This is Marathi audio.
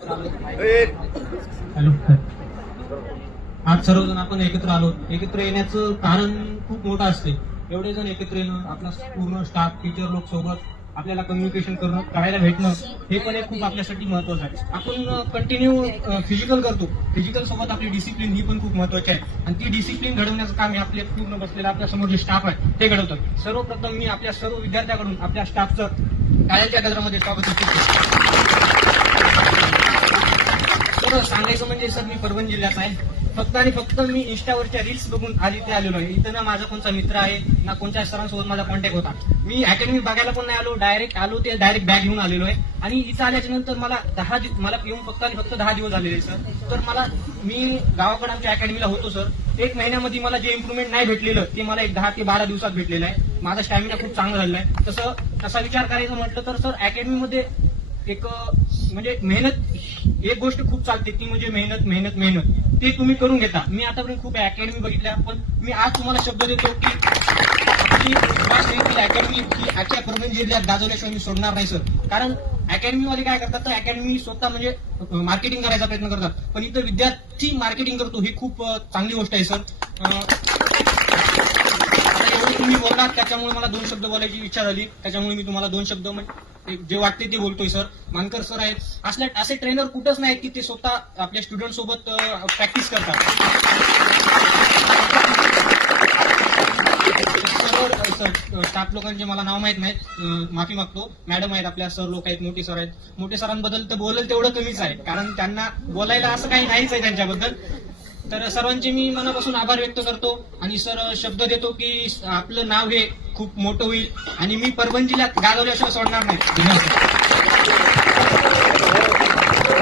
हॅलो. आज सर्वजण आपण एकत्र आलो. एकत्र येण्याचं कारण खूप मोठं असते. एवढे जण एकत्र येणं, आपला पूर्ण स्टाफ, टीचर लोक सोबत आपल्याला कम्युनिकेशन करणं, करायला भेटणं, हे पण एक खूप आपल्यासाठी महत्वाचं आहे. आपण कंटिन्यू फिजिकल करतो. फिजिकल सोबत आपली डिसिप्लिन ही पण खूप महत्वाची आहे आणि ती डिसिप्लिन घडवण्याचं काम हे आपले पूर्ण बसलेला आपल्या समोर जे स्टाफ आहे ते घडवतात. सर्वप्रथम मी आपल्या सर्व विद्यार्थ्यांकडून आपल्या स्टाफचं टाळ्यांच्या गजरामध्ये स्वागत करतो. तर सांगायचं म्हणजे सर, मी परभणी जिल्ह्यात आहे. फक्त आणि फक्त मी इंस्टावरच्या रील्स बघून आज इथे आलेलो आहे. इथं ना माझा कोणता मित्र आहे ना कोणत्या सरांसोबत माझा कॉन्टॅक्ट होता. मी अकॅडमी बघायला पण नाही आलो, डायरेक्ट आलो ते डायरेक्ट बॅग घेऊन आलेलो आहे. आणि इथं आल्याच्या नंतर मला मला येऊन फक्त आणि फक्त 10 दिवस झालेले सर. तर मी गावाकडे आमच्या अकॅडमीला होतो सर. 1 महिन्यामध्ये मला जे इम्प्रुव्हमेंट नाही भेटलेलं ते मला एक 10 ते 12 दिवसात भेटलेलं आहे. माझा स्टॅमिना खूप चांगला झालेला आहे. तसा विचार करायचा म्हटलं तर सर, अकॅडमीमध्ये एक म्हणजे मेहनत एक गोष्ट खूप चालते, ती म्हणजे मेहनत मेहनत मेहनत. ते तुम्ही करून घेता. मी आतापर्यंत खूप अकॅडमी बघितल्या, पण मी आज तुम्हाला शब्द देतो की अकॅडमी ही आजच्या परभणी जिल्ह्यात गाजवल्याशिवाय मी सोडणार नाही सर. कारण अकॅडमीमध्ये काय करतात तर अकॅडमी स्वतः म्हणजे मार्केटिंग करायचा प्रयत्न करतात, पण इथं विद्यार्थी मार्केटिंग करतो, ही खूप चांगली गोष्ट आहे सर. तुम्ही बोललात त्याच्यामुळे मला 2 शब्द बोलायची इच्छा झाली. त्याच्यामुळे मी तुम्हाला 2 शब्द जे वाटते ते बोलतोय सर. मानकर सर आहेत. असे ट्रेनर कुठंच नाहीत की ते स्वतः आपल्या स्टुडंट सोबत प्रॅक्टिस करतात. सर्व स्टाफ लोकांचे मला नाव माहित नाहीत, माफी मागतो. मॅडम आहेत, आपल्या सर लोक आहेत, मोठे सर आहेत. मोठे सरांबद्दल तर बोलेल तेवढं कमीच आहे, कारण त्यांना बोलायला असं काही नाहीच आहे त्यांच्याबद्दल. तर सर्वांचे मी मनापासून आभार व्यक्त करतो आणि सर शब्द देतो की आपलं नाव हे खूप मोठं होईल आणि मी परभणी जिल्ह्यात गाजवल्याशिवाय सोडणार नाही. धन्यवाद.